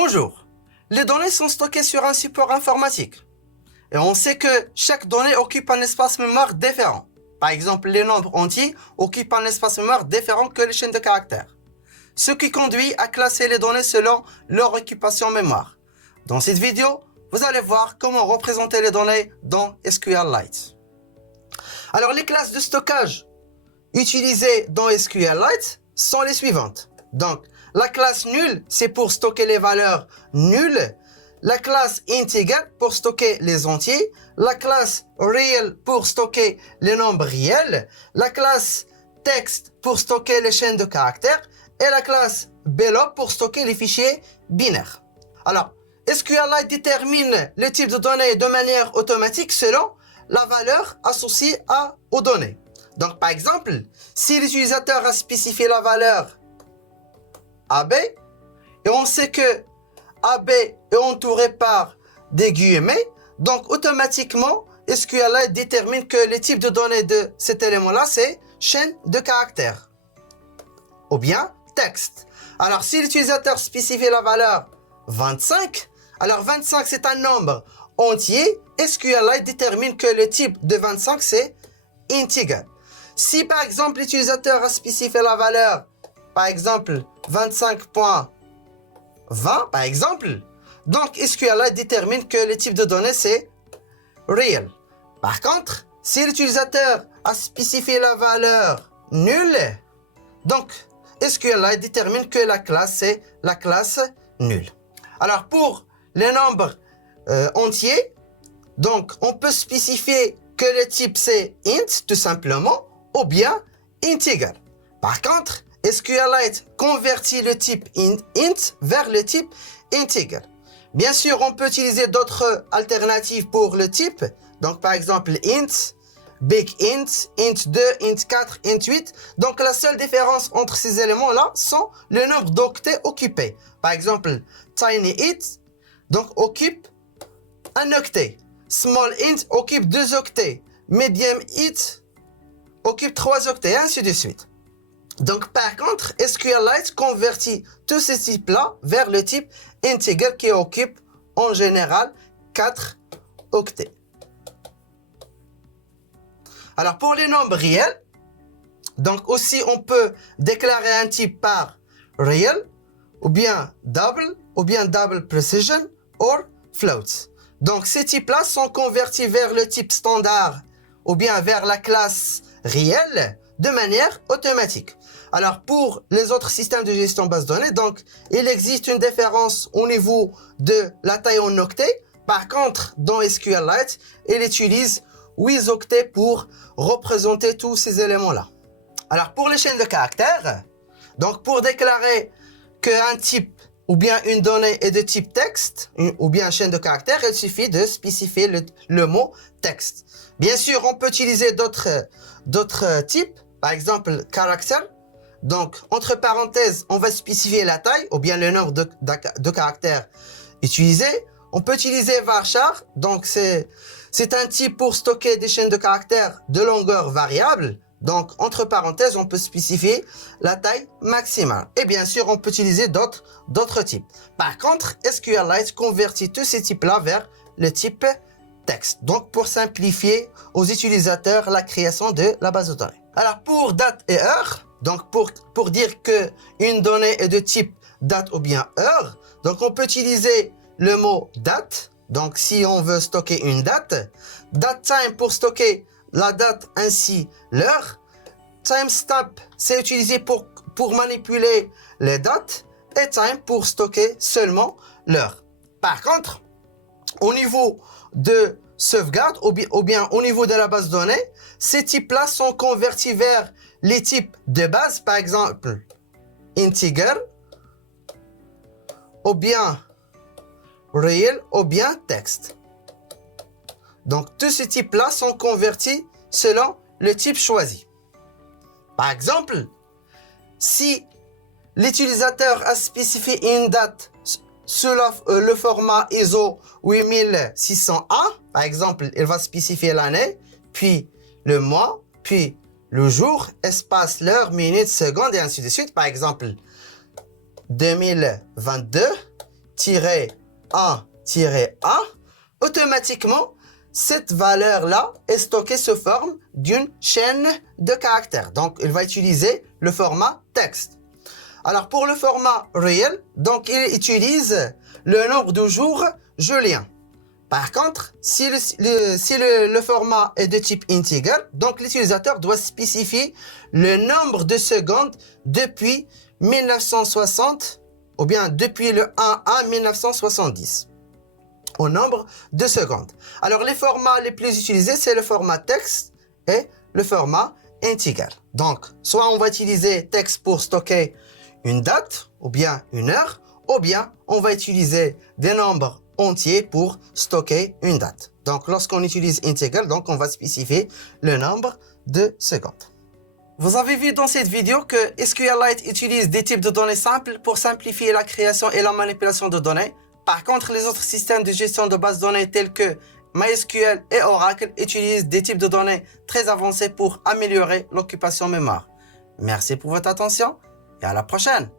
Bonjour. Les données sont stockées sur un support informatique. Et on sait que chaque donnée occupe un espace mémoire différent. Par exemple, les nombres entiers occupent un espace mémoire différent que les chaînes de caractères. Ce qui conduit à classer les données selon leur occupation mémoire. Dans cette vidéo, vous allez voir comment représenter les données dans SQLite. Alors, les classes de stockage utilisées dans SQLite sont les suivantes. Donc, la classe nulle, c'est pour stocker les valeurs nulles. La classe integer pour stocker les entiers. La classe real pour stocker les nombres réels. La classe text pour stocker les chaînes de caractères. Et la classe belop pour stocker les fichiers binaires. Alors, SQLite détermine le type de données de manière automatique selon la valeur associée aux données. Donc, par exemple, si l'utilisateur a spécifié la valeur AB, et on sait que AB est entouré par des guillemets, donc automatiquement, SQLite détermine que le type de données de cet élément-là, c'est chaîne de caractères, ou bien texte. Alors, si l'utilisateur spécifie la valeur 25, alors 25 c'est un nombre entier, SQLite détermine que le type de 25 c'est integer. Si par exemple l'utilisateur a spécifié la valeur, par exemple 25.20 par exemple, donc SQLite détermine que le type de données c'est real. Par contre, si l'utilisateur a spécifié la valeur nulle, donc SQLite détermine que la classe c'est la classe nulle. Alors pour les nombres entiers, donc on peut spécifier que le type c'est int tout simplement ou bien integer. Par contre, SQLite convertit le type int vers le type integer. Bien sûr, on peut utiliser d'autres alternatives pour le type. Donc par exemple int, big int, int2, int4, int8. Donc la seule différence entre ces éléments-là sont le nombre d'octets occupés. Par exemple, tinyInt donc occupe un octet. SmallInt occupe 2 octets. MediumInt occupe 3 octets, et ainsi de suite. Donc par contre, SQLite convertit tous ces types-là vers le type integer qui occupe en général 4 octets. Alors pour les nombres réels, donc aussi on peut déclarer un type par real, ou bien double precision, ou float. Donc ces types-là sont convertis vers le type standard, ou bien vers la classe réelle, de manière automatique. Alors pour les autres systèmes de gestion base de données, donc il existe une différence au niveau de la taille en octets. Par contre, dans SQLite, il utilise 8 octets pour représenter tous ces éléments-là. Alors pour les chaînes de caractères, donc pour déclarer qu'un type ou bien une donnée est de type texte ou bien chaîne de caractères, il suffit de spécifier le mot texte. Bien sûr, on peut utiliser d'autres types, par exemple caractère. Donc, entre parenthèses, on va spécifier la taille ou bien le nombre de caractères utilisés. On peut utiliser varchar, donc c'est un type pour stocker des chaînes de caractères de longueur variable. Donc, entre parenthèses, on peut spécifier la taille maximale. Et bien sûr, on peut utiliser d'autres types. Par contre, SQLite convertit tous ces types-là vers le type texte. Donc, pour simplifier aux utilisateurs la création de la base de données. Alors, pour date et heure, donc pour dire qu'une donnée est de type date ou bien heure, donc on peut utiliser le mot date. Donc, si on veut stocker une date, datetime pour stocker la date ainsi l'heure. Timestamp, c'est utilisé pour manipuler les dates. Et time pour stocker seulement l'heure. Par contre, au niveau de sauvegarde ou bien au niveau de la base de données, ces types-là sont convertis vers les types de base, par exemple integer, ou bien real, ou bien text. Donc tous ces types-là sont convertis selon le type choisi. Par exemple, si l'utilisateur a spécifié une date sous le format ISO 8601, par exemple, il va spécifier l'année, puis le mois, puis le jour, espace, l'heure, minute, seconde, et ainsi de suite. Par exemple, 2022, 1-1, automatiquement, cette valeur-là est stockée sous forme d'une chaîne de caractères. Donc, il va utiliser le format texte. Alors, pour le format réel, donc, il utilise le nombre de jours juliens. Par contre, si le format est de type integer, donc l'utilisateur doit spécifier le nombre de secondes depuis 1960 ou bien depuis le 1 1970 au nombre de secondes. Alors, les formats les plus utilisés, c'est le format texte et le format integer. Donc, soit on va utiliser texte pour stocker une date ou bien une heure, ou bien on va utiliser des nombres entiers pour stocker une date. Donc, lorsqu'on utilise integer, donc on va spécifier le nombre de secondes. Vous avez vu dans cette vidéo que SQLite utilise des types de données simples pour simplifier la création et la manipulation de données. Par contre, les autres systèmes de gestion de bases de données tels que MySQL et Oracle utilisent des types de données très avancés pour améliorer l'occupation mémoire. Merci pour votre attention et à la prochaine.